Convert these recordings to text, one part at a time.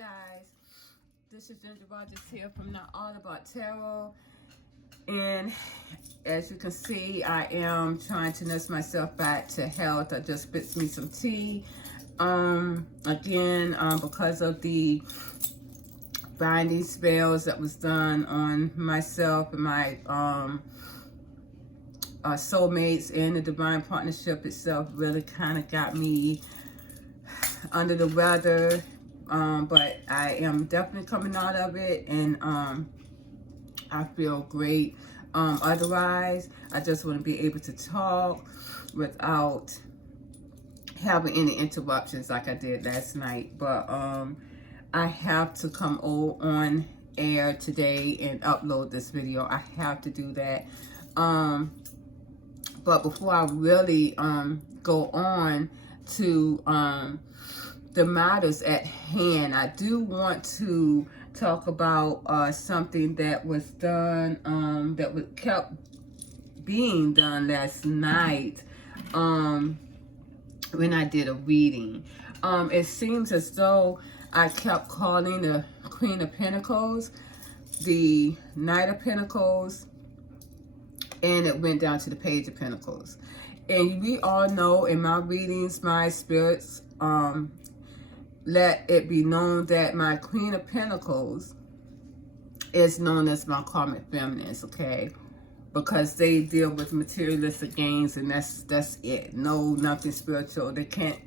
guys, this is Ginger Rogers here from Not All About Tarot, and as you can see, I am trying to nurse myself back to health. I just spit me some tea. Because of the binding spells that was done on myself and my soulmates, and the divine partnership itself really kind of got me under the weather. But I am definitely coming out of it, and I feel great. Otherwise, I just want to be able to talk without having any interruptions like I did last night. But I have to come on air today and upload this video. I have to do that. But before I really go on to the matters at hand, I do want to talk about something that was done, that was kept being done last night when I did a reading. It seems as though I kept calling the Queen of Pentacles, the Knight of Pentacles, and it went down to the Page of Pentacles. And we all know in my readings, my spirits, let it be known that my Queen of Pentacles is known as my karmic feminines, okay? Because they deal with materialistic gains, and that's it. No, nothing spiritual. They can't.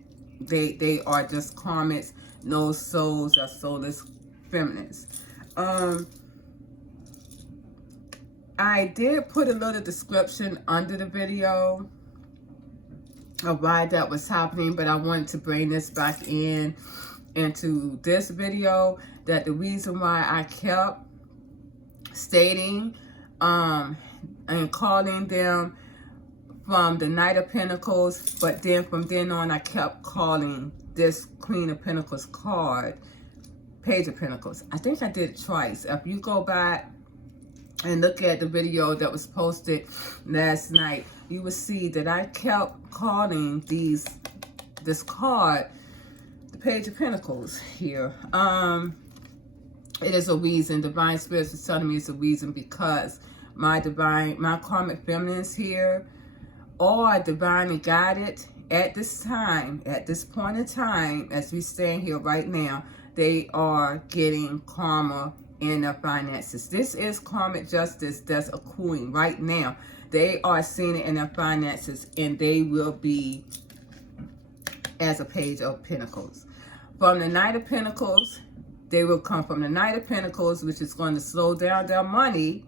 They are just karmics. No souls are soulless feminines. I did put a little description under the video of why that was happening, but I wanted to bring this back into this video, that the reason why I kept stating and calling them from the Knight of Pentacles, but then from then on I kept calling this Queen of Pentacles card Page of Pentacles. I think I did it twice. If you go back and look at the video that was posted last night, you will see that I kept calling this card the Page of Pentacles here. It is a reason. Divine Spirits is telling me it's a reason, because my karmic feminines here are divinely guided at this time, at this point in time, as we stand here right now. They are getting karma in their finances. This is karmic justice that's accruing right now. They are seeing it in their finances, and they will be as a Page of Pentacles. From the Knight of Pentacles, they will come from the Knight of Pentacles, which is going to slow down their money,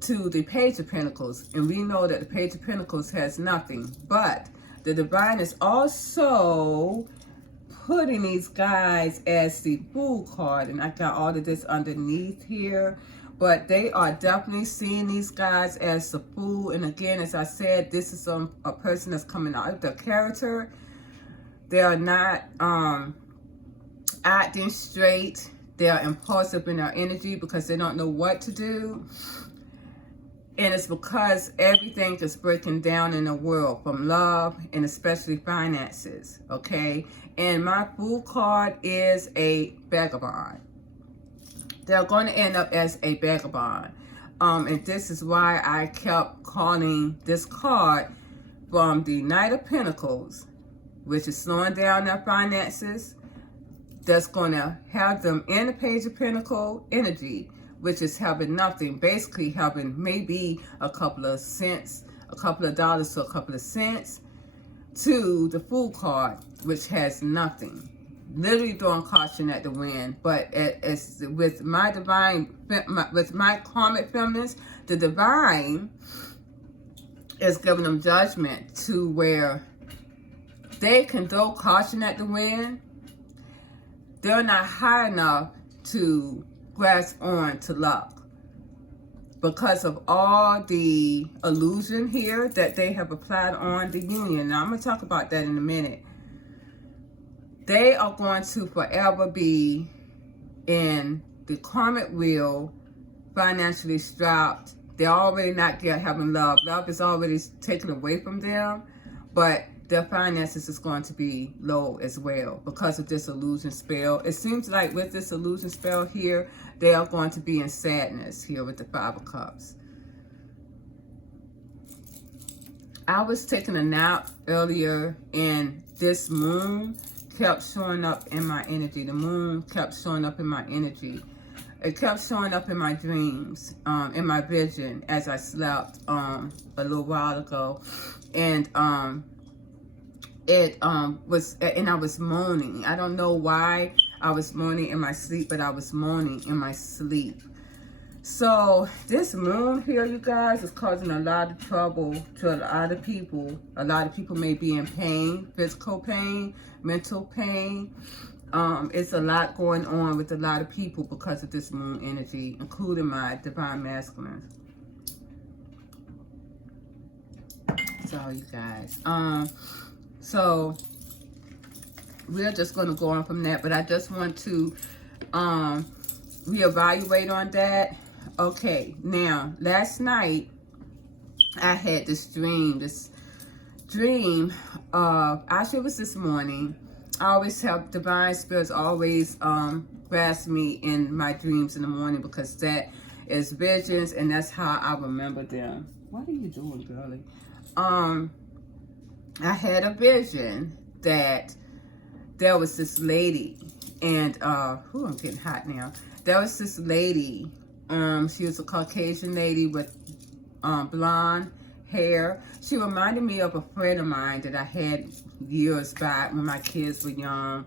to the Page of Pentacles. And we know that the Page of Pentacles has nothing. But the Divine is also putting these guys as the Fool card. And I got all of this underneath here. But they are definitely seeing these guys as the Fool. And again, as I said, this is a person that's coming out of their character. They are not acting straight. They are impulsive in their energy because they don't know what to do. And it's because everything is breaking down in the world, from love and especially finances, okay? And my Fool card is a vagabond. They're going to end up as a vagabond. And this is why I kept calling this card from the Knight of Pentacles, which is slowing down their finances. That's going to have them in the Page of Pentacles energy, which is having nothing, basically having maybe a couple of cents, a couple of dollars to a couple of cents, to the Fool card, which has nothing. Literally throwing caution at the wind. But it's with my with my karmic feminines, the Divine is giving them judgment to where they can throw caution at the wind. They're not high enough to grasp on to luck because of all the illusion here that they have applied on the union. Now, I'm going to talk about that in a minute. They are going to forever be in the karmic wheel, financially strapped. They're already not having love. Love is already taken away from them. But their finances is going to be low as well because of this illusion spell. It seems like with this illusion spell here, they are going to be in sadness here with the Five of Cups. I was taking a nap earlier and this moon kept showing up in my energy. The moon kept showing up in my energy. It kept showing up in my dreams, in my vision as I slept a little while ago. And I was moaning. I don't know why I was moaning in my sleep, but I was moaning in my sleep. So this moon here, you guys, is causing a lot of trouble to a lot of people. A lot of people may be in pain, physical pain, mental pain. It's a lot going on with a lot of people because of this moon energy, including my divine masculine. So you guys, so we're just going to go on from that, but I just want to reevaluate on that. Okay, now last night I had this dream. Actually it was this morning. I always have divine spirits always grasp me in my dreams in the morning because that is visions and that's how I remember them. What are you doing, girlie? I had a vision that there was this lady and I'm getting hot now. There was this lady. She was a Caucasian lady with blonde hair. She reminded me of a friend of mine that I had years back when my kids were young.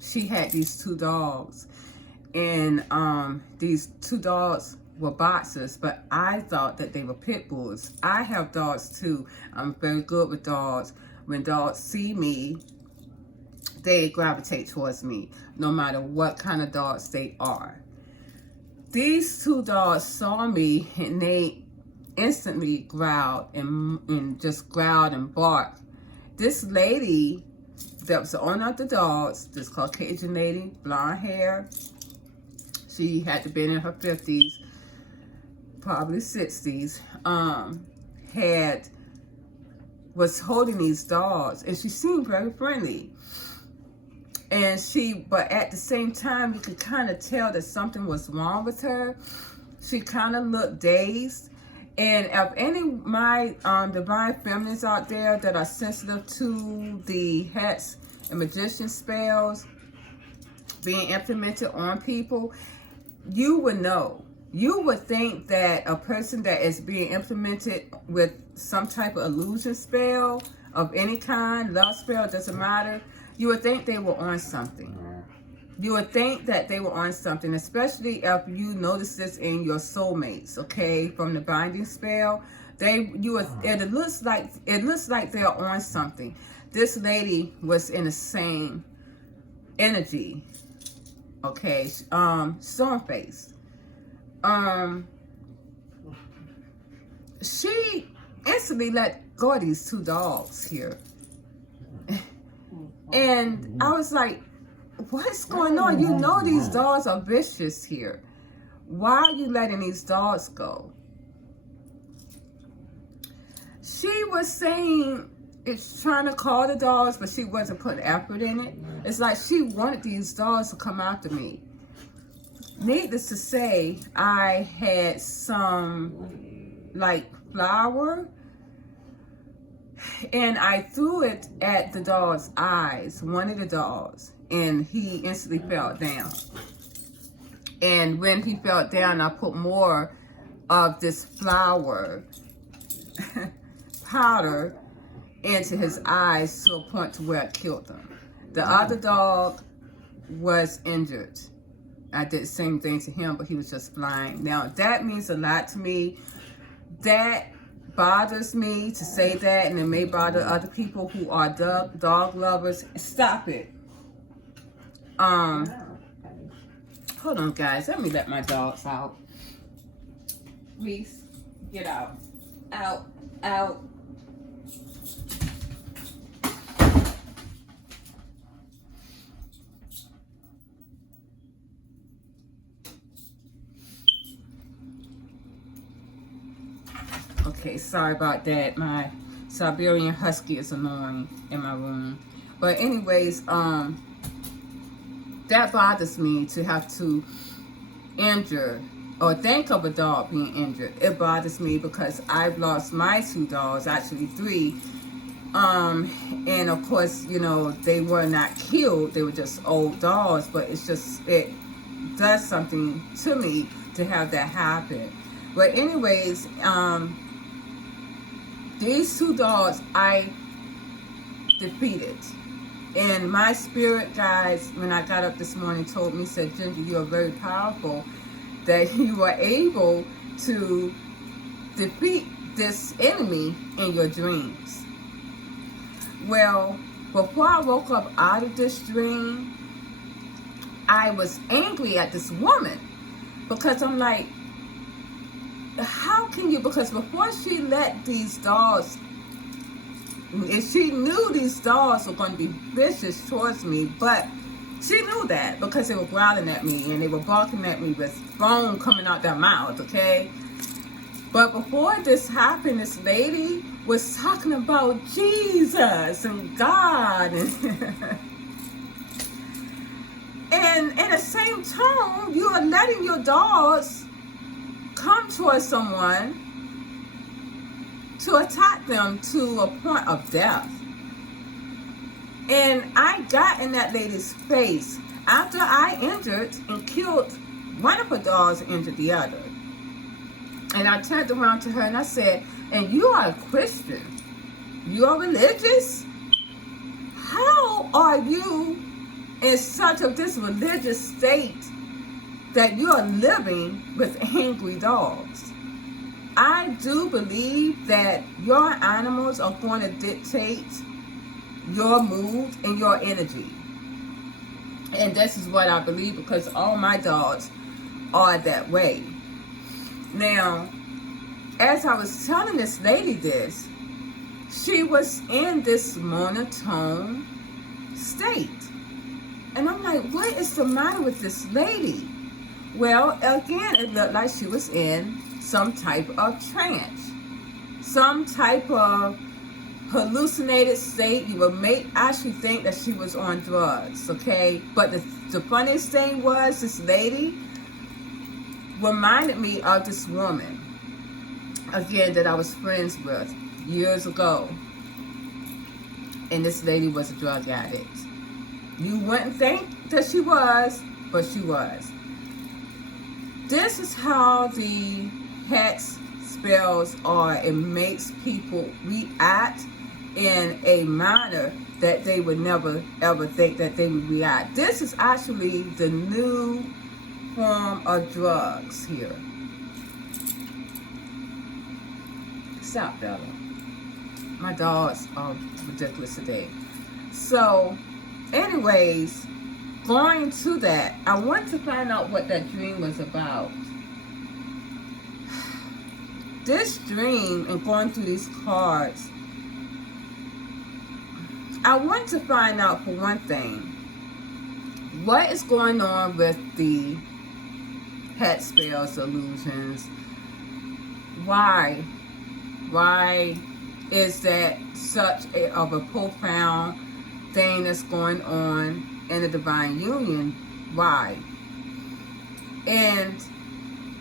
She had these two dogs. And these two dogs were boxers, but I thought that they were pit bulls. I have dogs too. I'm very good with dogs. When dogs see me, they gravitate towards me, no matter what kind of dogs they are. These two dogs saw me and they instantly growled and just growled and barked. This lady that was the owner of the dogs, this Caucasian lady, blonde hair, she had to be in her 50s, probably 60s, was holding these dogs and she seemed very friendly. And but at the same time, you could kind of tell that something was wrong with her. She kind of looked dazed. And if any of my divine feminines out there that are sensitive to the hats and magician spells being implemented on people, you would know. You would think that a person that is being implemented with some type of illusion spell of any kind, love spell, doesn't matter, you would think they were on something. You would think that they were on something, especially if you notice this in your soulmates, okay, from the binding spell. It looks like they're on something. This lady was in the same energy, okay, stone faced. She instantly let go of these two dogs here. And I was like, what's going on? You know these dogs are vicious here. Why are you letting these dogs go? She was saying it's trying to call the dogs, but she wasn't putting effort in it. It's like she wanted these dogs to come after me. Needless to say, I had some like flour and I threw it at the dog's eyes, one of the dogs, and he instantly fell down. And when he fell down, I put more of this flour powder into his eyes to a point to where it killed him. The other dog was injured. I did the same thing to him, but he was just blind. Now, that means a lot to me. That bothers me to say that, and it may bother other people who are dog lovers. Stop it. Hold on, guys. Let me let my dogs out. Reese, get out. Out. Out. Okay, sorry about that. My Siberian Husky is annoying in my room. But anyways, that bothers me to have to injure or think of a dog being injured. It bothers me because I've lost my 2 dogs, actually 3. And of course, you know, they were not killed. They were just old dogs, but it's just, it does something to me to have that happen. But anyways, these 2 dogs I defeated. And my spirit guides, when I got up this morning, told me, said, Ginger, you are very powerful, that you are able to defeat this enemy in your dreams. Well, before I woke up out of this dream, I was angry at this woman, because I'm like, how can you, because before she let these dogs, if she knew these dogs were going to be vicious towards me, but she knew that because they were growling at me and they were barking at me with foam coming out their mouth, okay? But before this happened, this lady was talking about Jesus and God. And in the same tone, you are letting your dogs come towards someone to attack them to a point of death. And I got in that lady's face after I injured and killed one of her dogs and injured the other. And I turned around to her and I said, and you are a Christian? You are religious? How are you in such of this religious state that you are living with angry dogs? I do believe that your animals are going to dictate your mood and your energy. And this is what I believe, because all my dogs are that way. Now, as I was telling this lady this, she was in this monotone state. And I'm like, what is the matter with this lady? Well, again, it looked like she was in some type of trance, some type of hallucinated state. You would actually think that she was on drugs, okay? But the funniest thing was, this lady reminded me of this woman, again, that I was friends with years ago. And this lady was a drug addict. You wouldn't think that she was, but she was. This is how the hex spells are. It makes people react in a manner that they would never ever think that they would react. This is actually the new form of drugs here. Stop, Bella. My dogs are ridiculous today. So, anyways, going to that, I want to find out what that dream was about. This dream, and going through these cards, I want to find out, for one thing, what is going on with the hex spells, illusions. Why is that such of a profound thing that's going on in the divine union? Why? And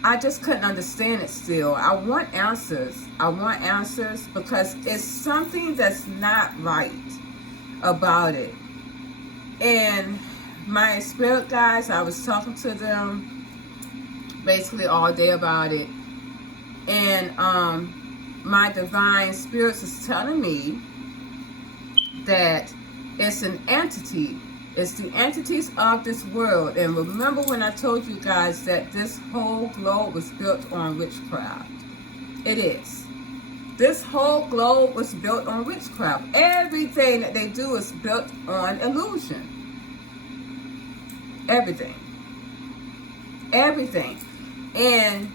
I just couldn't understand it still. I want answers. I want answers, because it's something that's not right about it. And my spirit guides, I was talking to them basically all day about it. And my divine spirits is telling me that it's an entity. It's the entities of this world. And remember when I told you guys that this whole globe was built on witchcraft? It is. This whole globe was built on witchcraft. Everything that they do is built on illusion. Everything. Everything. And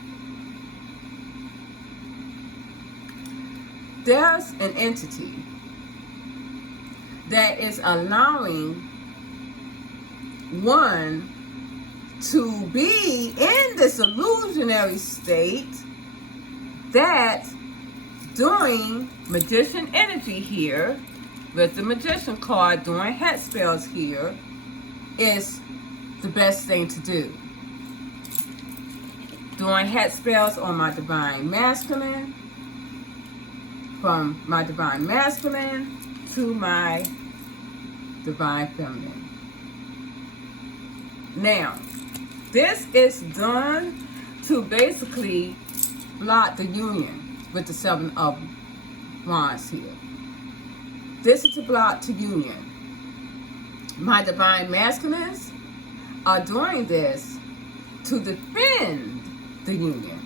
there's an entity that is allowing one to be in this illusionary state that doing magician energy here with the magician card, doing head spells here is the best thing to do. Doing head spells on my divine masculine, from my divine masculine to my divine feminine. Now, this is done to basically block the union with the Seven of Wands here. This is to block the union. My divine masculines are doing this to defend the union.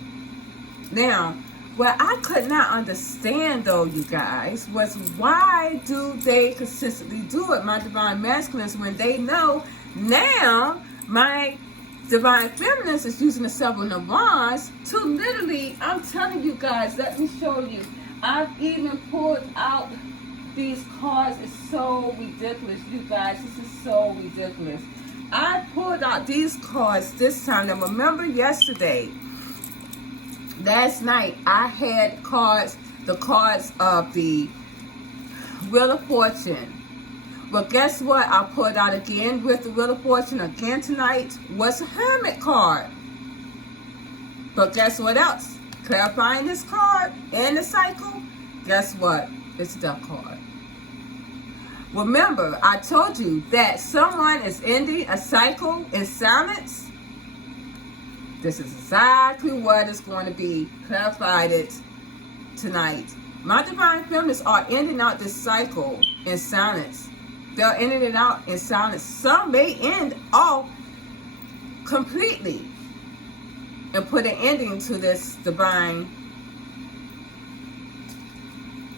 Now, what I could not understand though, you guys, was why do they consistently do it, my divine masculines, when they know now my divine feminines is using the Seven of Wands to literally, I'm telling you guys, let me show you. I've even pulled out these cards. It's so ridiculous, you guys. This is so ridiculous. I pulled out these cards this time. Now remember yesterday, last night, I had cards, the cards of the Wheel of Fortune. Well, guess what? I pulled out again with the Wheel of Fortune again tonight was a Hermit card. But guess what else? Clarifying this card and the cycle, guess what? It's a Death card. Remember, I told you that someone is ending a cycle in silence. This is exactly what is going to be clarified tonight. My divine feminines are ending out this cycle in silence. They're ending it out in silence. Some may end off completely and put an ending to this divine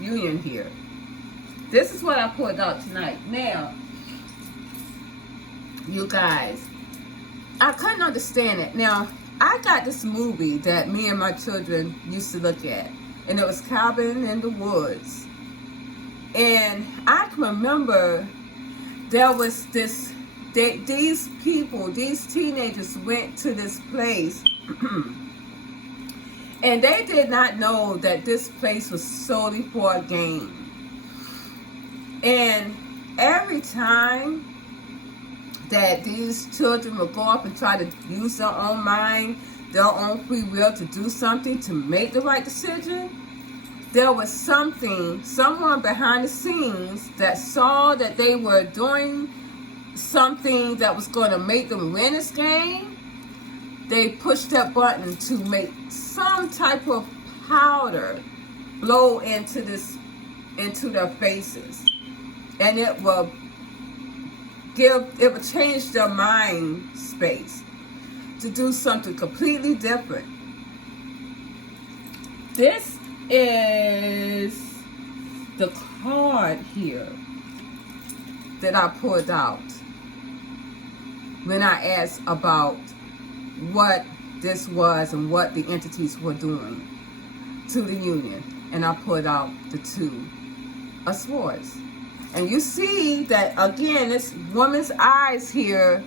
union here. This is what I pulled out tonight. Now, you guys, I couldn't understand it. Now, I got this movie that me and my children used to look at, and it was Cabin in the Woods. And I can remember there was this, these people, these teenagers went to this place and they did not know that this place was solely for a game. And every time that these children would go up and try to use their own mind, their own free will to do something, to make the right decision, there was someone behind the scenes that saw that they were doing something that was going to make them win this game. They pushed that button to make some type of powder blow into their faces. And it will change their mind space to do something completely different. This is the card here that I pulled out when I asked about what this was and what the entities were doing to the union. And I pulled out the Two of Swords. And you see that, again, this woman's eyes here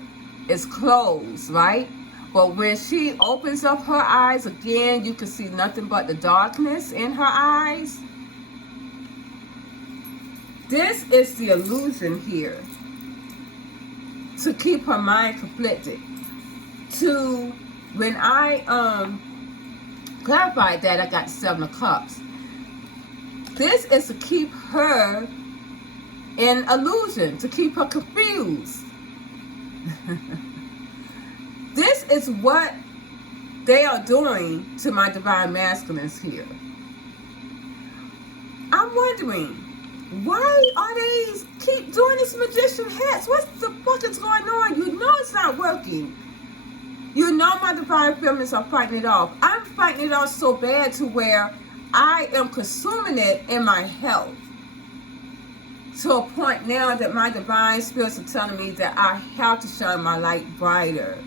is closed, right? But when she opens up her eyes again, you can see nothing but the darkness in her eyes. This is the illusion here to keep her mind conflicted. To, when I clarified that, I got the Seven of Cups. This is to keep her in illusion, to keep her confused. This is what they are doing to my divine masculines here. I'm wondering, why are they keep doing this magician hats? What the fuck is going on? You know it's not working. You know my divine feminines are fighting it off. I'm fighting it off so bad to where I am consuming it in my health. To a point now that my divine spirits are telling me that I have to shine my light brighter.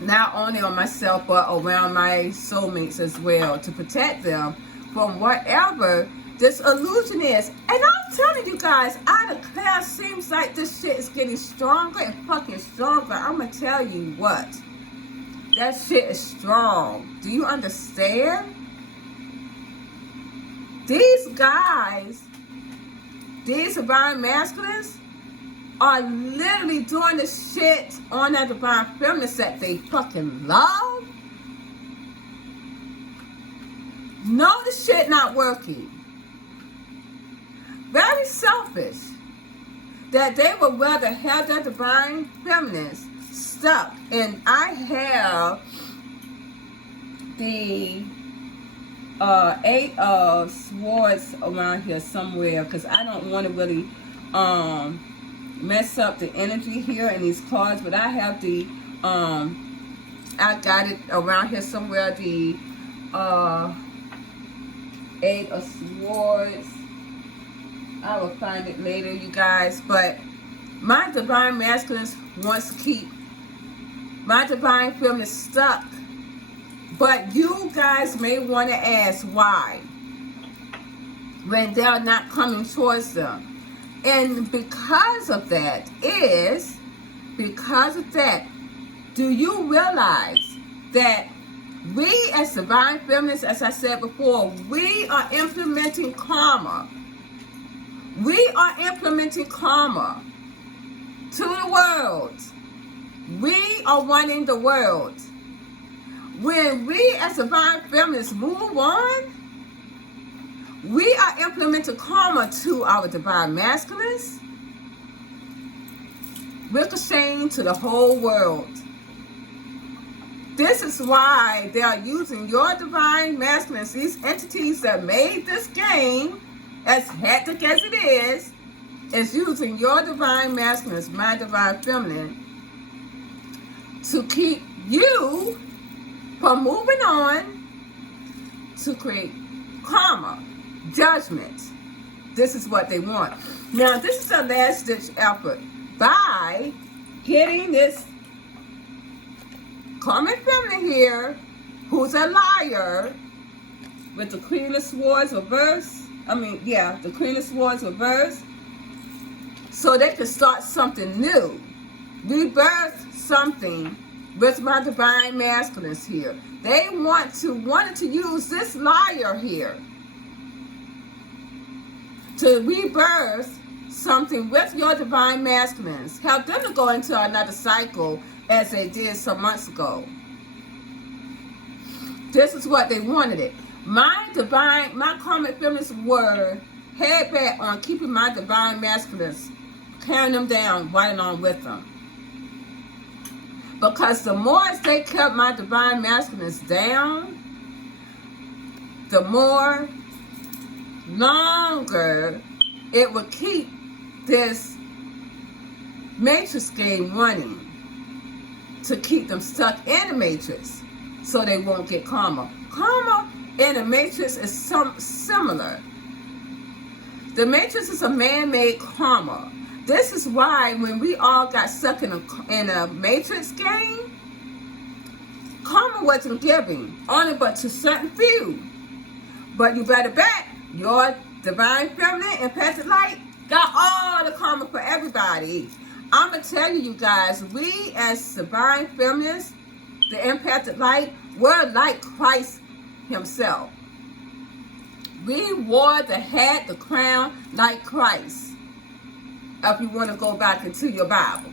Not only on myself, but around my soulmates as well, to protect them from whatever this illusion is. And I'm telling you guys, I declare, seems like this shit is getting stronger and fucking stronger. I'm gonna tell you what, that shit is strong. Do you understand? These guys, these divine masculines, are literally doing the shit on that divine feminine that they fucking love. Know the shit not working. Very selfish. That they would rather have that divine feminines stuck. And I have the 8 of Swords around here somewhere, because I don't want to really mess up the energy here in these cards, but I have the I got it around here somewhere, the 8 of Swords. I will find it later, you guys. But my divine masculines wants to keep my divine feminine stuck. But you guys may want to ask why when they're not coming towards them. And because of that, do you realize that we as divine feminines, as I said before, we are implementing karma. We are implementing karma to the world. We are wanting the world. When we as divine feminists move on, we are implementing karma to our divine masculines, ricocheting to the whole world. This is why they are using your divine masculines, these entities that made this game, as hectic as it is using your divine masculines, my divine feminine, to keep you from moving on, to create karma, judgment. This is what they want. Now, this is a last-ditch effort by getting this karmic feminine here, who's a liar, with the Queen of Swords reversed. The Queen of Swords reversed, so they can start something new, rebirth something with my divine masculines here. They wanted to use this liar here to rebirth something with your divine masculines. Help them to go into another cycle as they did some months ago. This is what they wanted it. My karmic feminists were head back on keeping my divine masculines, carrying them down right along with them. Because the more as they kept my divine masculines down, the more longer it would keep this matrix game running, to keep them stuck in the matrix so they won't get karma. Karma in the matrix is similar. The matrix is a man-made karma. This is why when we all got stuck in a matrix game, karma wasn't giving, only but to certain few. But you better bet your divine feminine empathic light got all the karma for everybody. I'm going to tell you guys, we as divine feminists, the empathic light, we're like Christ himself. We wore the hat, the crown, like Christ. If you want to go back into your Bible.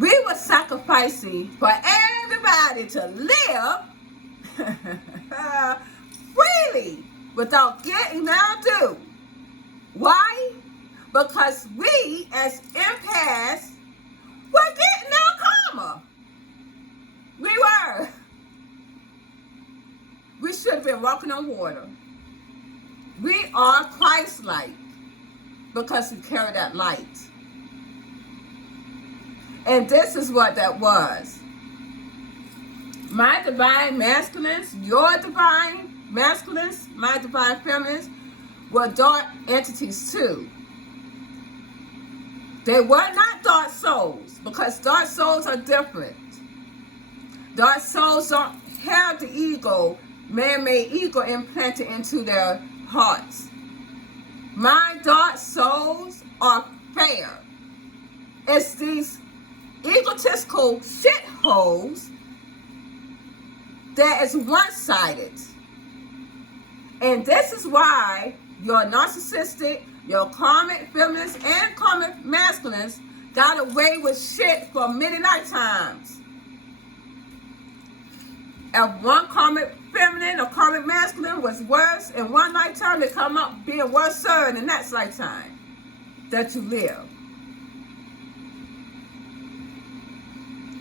We were sacrificing for everybody to live freely without getting our due. Why? Because we as empaths were getting our karma. We were. We should have been walking on water. We are Christ-like because we carry that light. And this is what that was. My divine masculines, your divine masculines, my divine feminines, were dark entities too. They were not dark souls, because dark souls are different. Dark souls don't have the ego, man-made ego implanted into their hearts. My dark souls are fair. It's these egotistical shitholes that is one-sided. And this is why your narcissistic, your karmic feminines, and karmic masculines got away with shit for many lifetimes. If one karmic feminine or karmic masculine was worse in one lifetime, they come up being worse in the next lifetime that you live.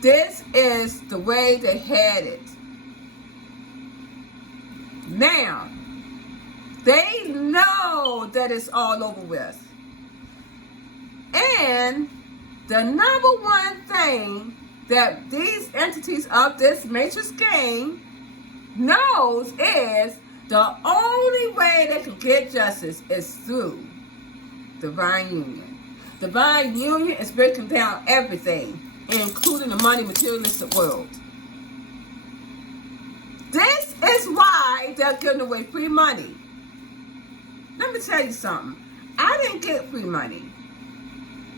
This is the way they had it. Now, they know that it's all over with. And the number one thing that these entities of this matrix game knows is the only way they can get justice is through divine union. Divine union is breaking down everything, including the money materialistic world. This is why they're giving away free money. Let me tell you something. I didn't get free money.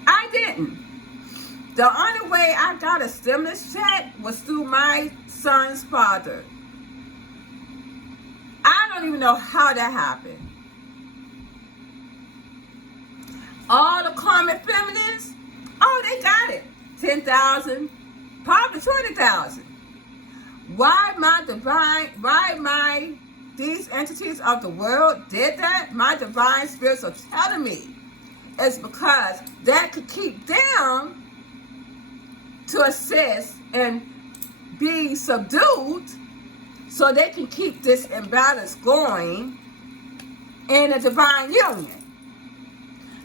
I didn't. The only way I got a stimulus check was through my son's father. I don't even know how that happened. All the karmic feminines, oh, they got it. 10,000, probably 20,000. Why these entities of the world did that, my divine spirits are telling me, is because that could keep them to assist and be subdued so they can keep this imbalance going in a divine union.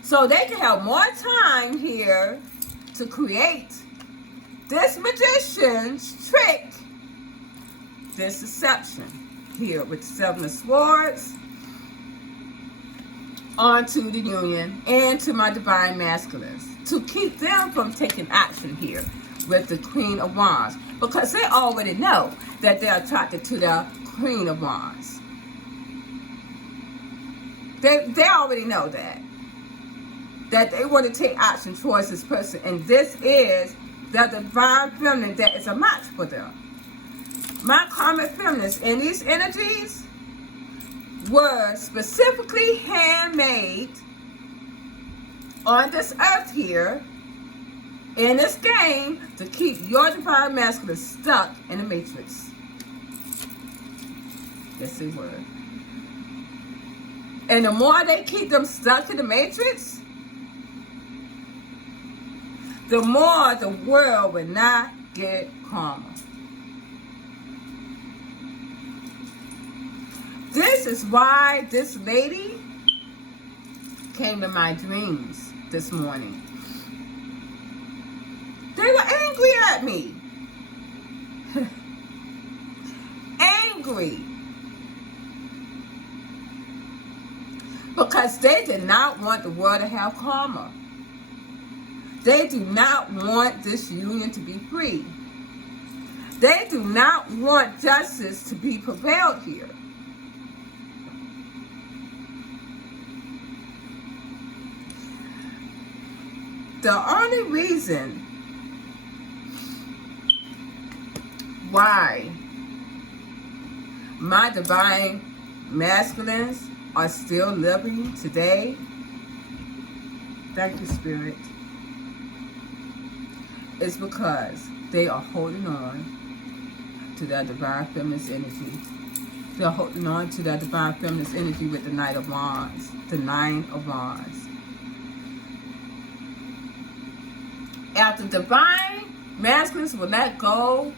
So they can have more time here to create this magician's trick, this deception here with the Seven of Swords onto the union and to my divine masculines to keep them from taking action here with the Queen of Wands, because they already know that they're attracted to the Queen of Wands. They already know that they want to take action towards this person, and this is the divine feminine that is a match for them. My karmic feminines in these energies were specifically handmade on this earth here in this game to keep your divine masculine stuck in the matrix. Yes, they were. And the more they keep them stuck in the matrix, the more the world will not get karma. This is why this lady came in my dreams this morning. They were angry at me. Angry. Because they did not want the world to have karma. They do not want this union to be free. They do not want justice to be prevailed here. The only reason why my divine masculines are still living today, thank you, Spirit, is because they are holding on to that divine feminine's energy. They're holding on to that divine feminine's energy with the Knight of Wands, the Nine of Wands. After divine masculines will let go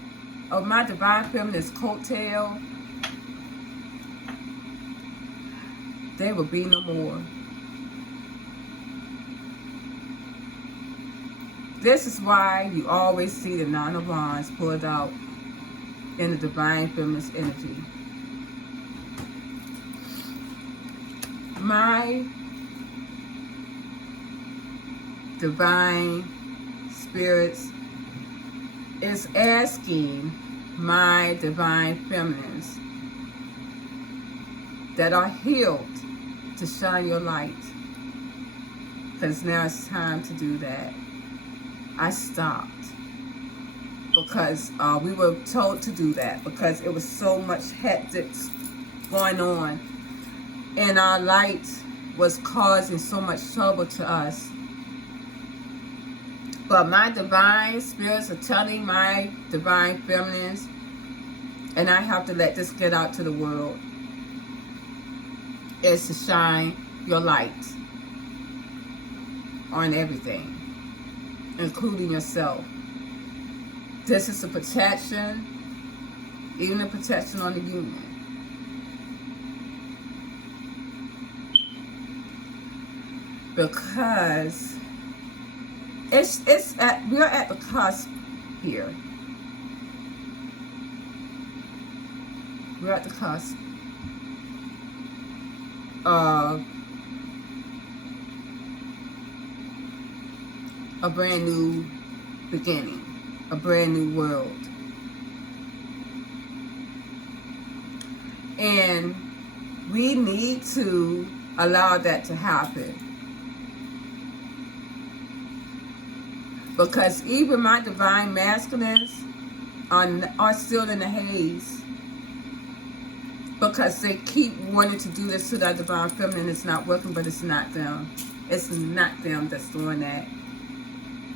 of my divine feminine's coattail, there will be no more. This is why you always see the Nine of Wands pulled out in the divine feminine's energy. My divine spirits is asking my divine feminines that are healed to shine your light, because now it's time to do that. I stopped because we were told to do that because it was so much hectic going on and our light was causing so much trouble to us. But my divine spirits are telling my divine feminines, and I have to let this get out to the world, is to shine your light on everything, including yourself. This is a protection, even a protection on the union. Because we're at the cusp here. We're at the cusp of a brand new beginning, a brand new world. And we need to allow that to happen. Because even my divine masculines are still in the haze. Because they keep wanting to do this to their divine feminine. It's not working, but it's not them. It's not them that's doing that.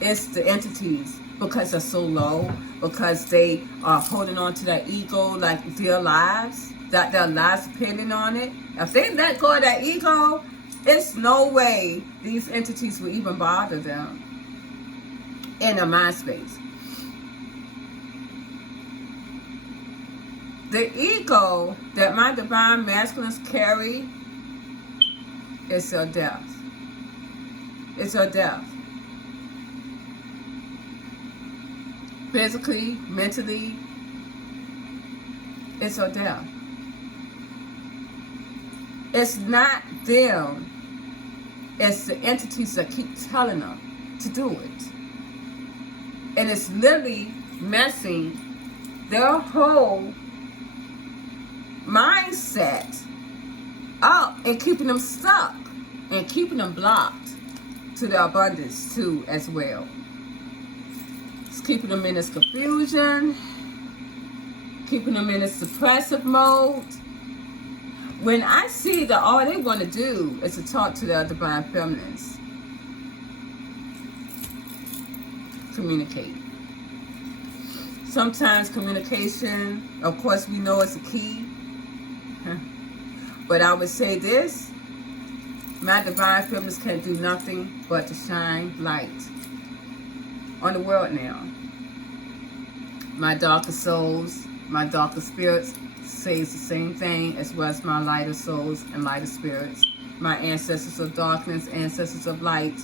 It's the entities, because they're so low, because they are holding on to that ego like their lives, that their lives depending on it. If they let go of that ego, it's no way these entities will even bother them in their mind space. The ego that my divine masculines carry is their death. It's their death. Physically, mentally, it's their death. It's not them. It's the entities that keep telling them to do it. And it's literally messing their whole mindset up and keeping them stuck and keeping them blocked to the abundance too as well. It's keeping them in this confusion, keeping them in this suppressive mode. When I see that all they want to do is to talk to their divine feminines, communicate. Sometimes communication, of course, we know it's a key. But I would say this, my divine feminines can't do nothing but to shine light on the world now. My darker souls, my darker spirits says the same thing, as well as my lighter souls and lighter spirits. My ancestors of darkness, ancestors of light.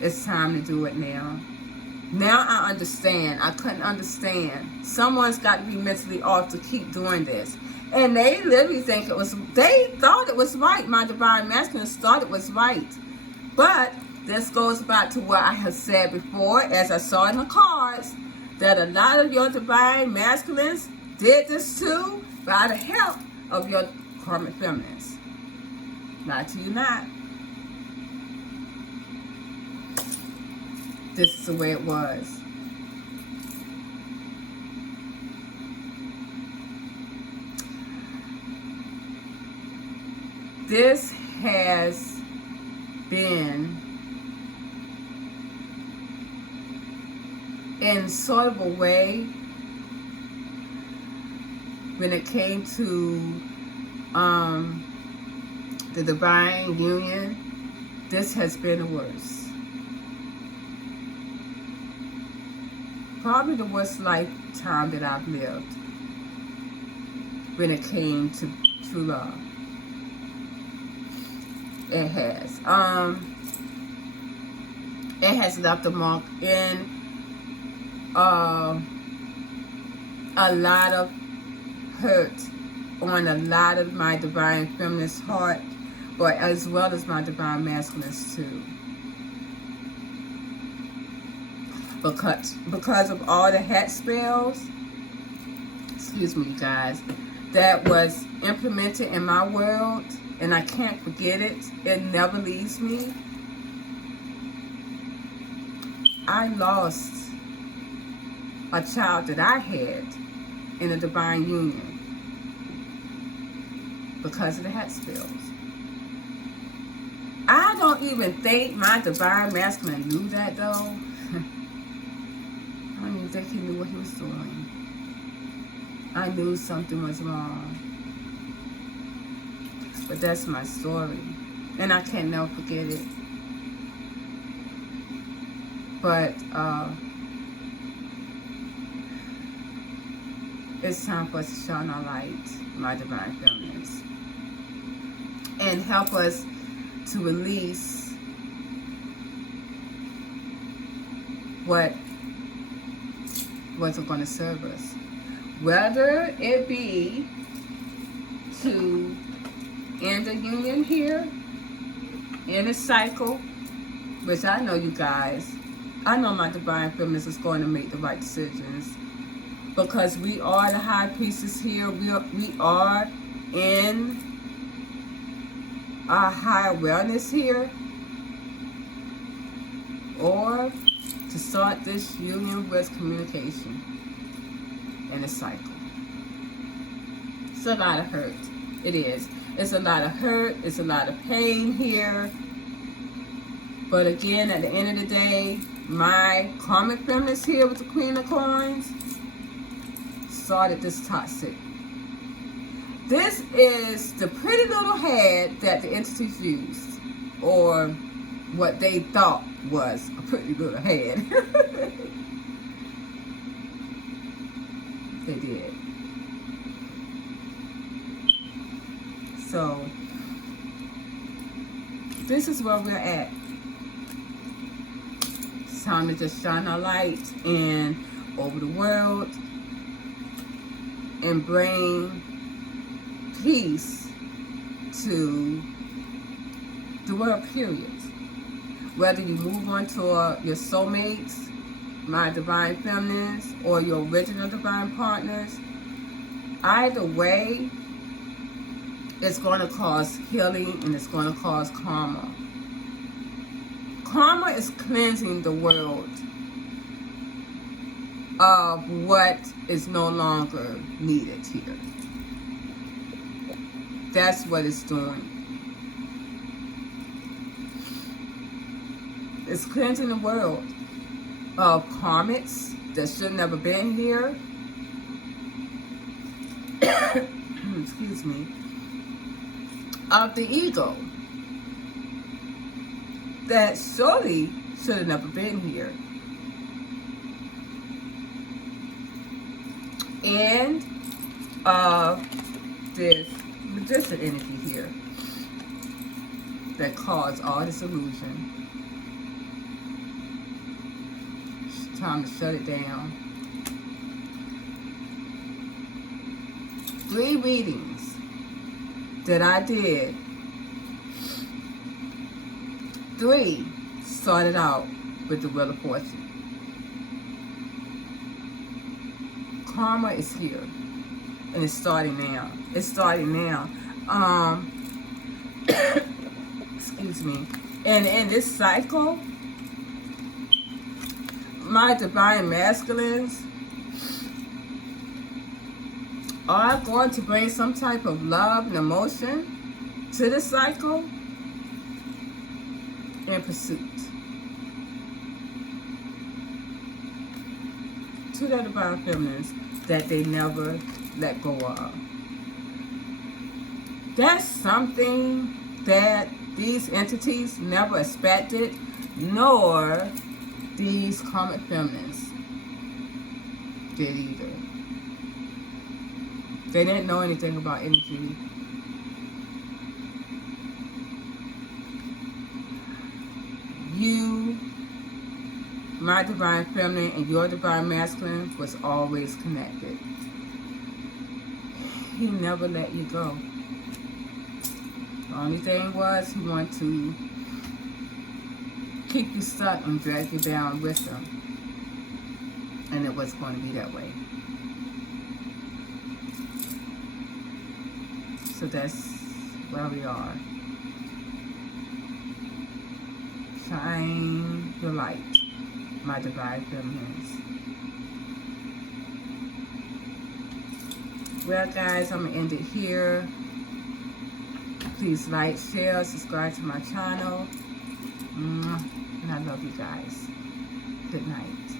It's time to do it now. Now I understand. I couldn't understand. Someone's got to be mentally off to keep doing this. And they literally think they thought it was right. My divine masculines thought it was right. But this goes back to what I have said before, as I saw in the cards, that a lot of your divine masculines did this too by the help of your karmic feminines. Not to you not. This is the way it was. This has been in sort of a way, when it came to the divine union, this has been the worst. Probably the worst lifetime that I've lived when it came to true love. It has. It has left a mark in a lot of hurt on a lot of my divine feminist heart, but as well as my divine masculines too. Because of all the hat spells, excuse me guys, that was implemented in my world, and I can't forget it. It never leaves me. I lost a child that I had in a divine union. because of the hat spells. I don't even think my divine masculine knew that though. I don't even think he knew what he was doing. I knew something was wrong. But that's my story. And I can never forget it. But it's time for us to shine our light, my divine feminines, and help us to release what wasn't going to serve us. Whether it be to end a union here, in a cycle, which I know you guys, I know my divine feminines is going to make the right decisions, because we are the high priestess here. We are in our high awareness here, or to start this union with communication in a cycle. It's a lot of hurt. It is. It's a lot of hurt. It's a lot of pain here. But again, at the end of the day, my karmic feminist here with the Queen of Coins started this toxic. This is the pretty little head that the entities used, or what they thought was a pretty little head. They did. So, this is where we're at. It's time to just shine our light and over the world and bring peace to the world, period. Whether you move on to your soulmates, my divine feminines, or your original divine partners, either way, it's going to cause healing and it's going to cause karma. Karma is cleansing the world of what is no longer needed here. That's what it's doing. It's cleansing the world of karmics that should never been here. Excuse me. Of the ego that surely should have never been here. And this magician energy here that caused all this illusion. It's time to shut it down. 3 readings that I did. 3 started out with the Wheel of Fortune. Karma is here. And it's starting now. It's starting now. Excuse me. And in this cycle, my divine masculines are going to bring some type of love and emotion to the cycle and pursuit. To the divine feminines that they never let go of. That's something that these entities never expected, nor these karmic feminists did either. They didn't know anything about energy. You, my divine feminine, and your divine masculine was always connected. He never let you go. The only thing was he wanted to keep you stuck and drag you down with him. And it was going to be that way. So that's where we are. Shine your light, my divine feminines. Well, guys, I'm going to end it here. Please like, share, subscribe to my channel. And I love you guys. Good night.